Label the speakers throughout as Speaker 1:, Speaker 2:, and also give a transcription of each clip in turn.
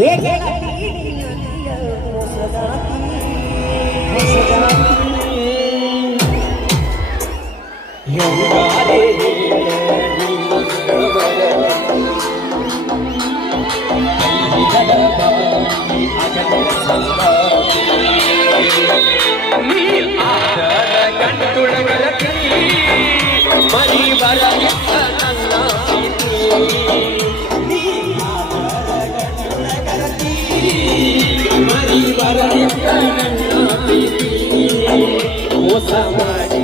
Speaker 1: लेके ಮರಿ ಬರ ನನ್ನ ಮರಿ. ಬರ ನನ್ನ ಮೋಸ ಮಾಡಿ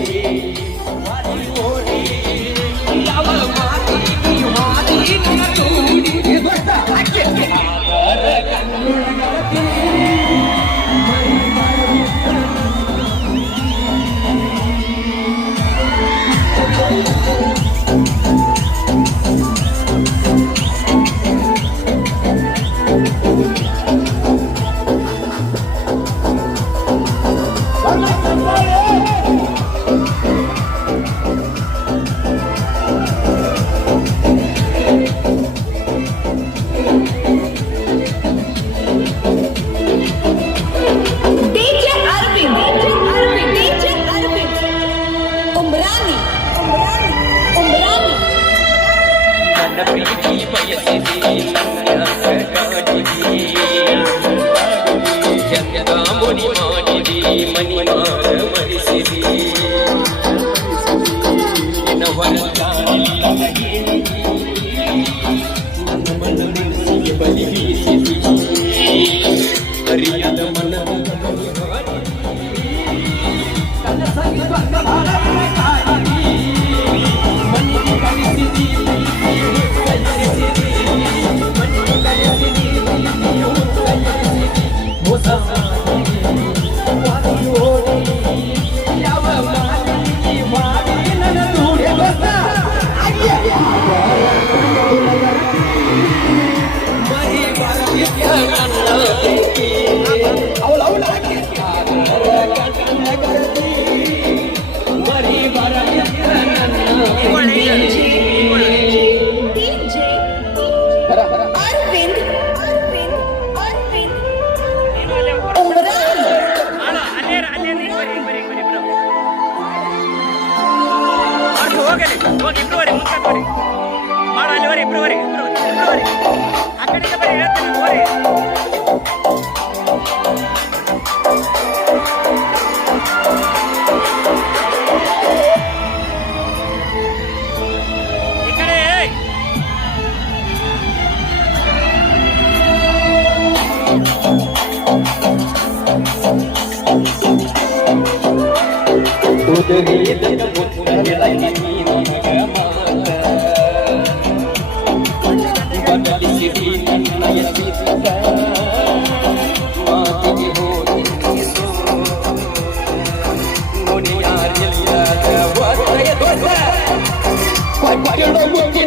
Speaker 2: baby. Arvin, Arvin, Arvin. Umrani.
Speaker 3: ಹೋಗಲಿ ಹೋಗಿ ಇಬ್ರುವರೆ ಮುಂದೆ ಬರ್ರಿ ಮಾಡ ಅಲ್ಲಿವರೆ ಇಬ್ರುವರೆ ಇಬ್ರುವರೆ ಇಬ್ರುವರೆ ಆ ಕಡೆಗೆ ಬರ್ರಿ ಹೇಳ್ತೀನಿ ಹೋರಿ
Speaker 1: Quay quay quay quay quay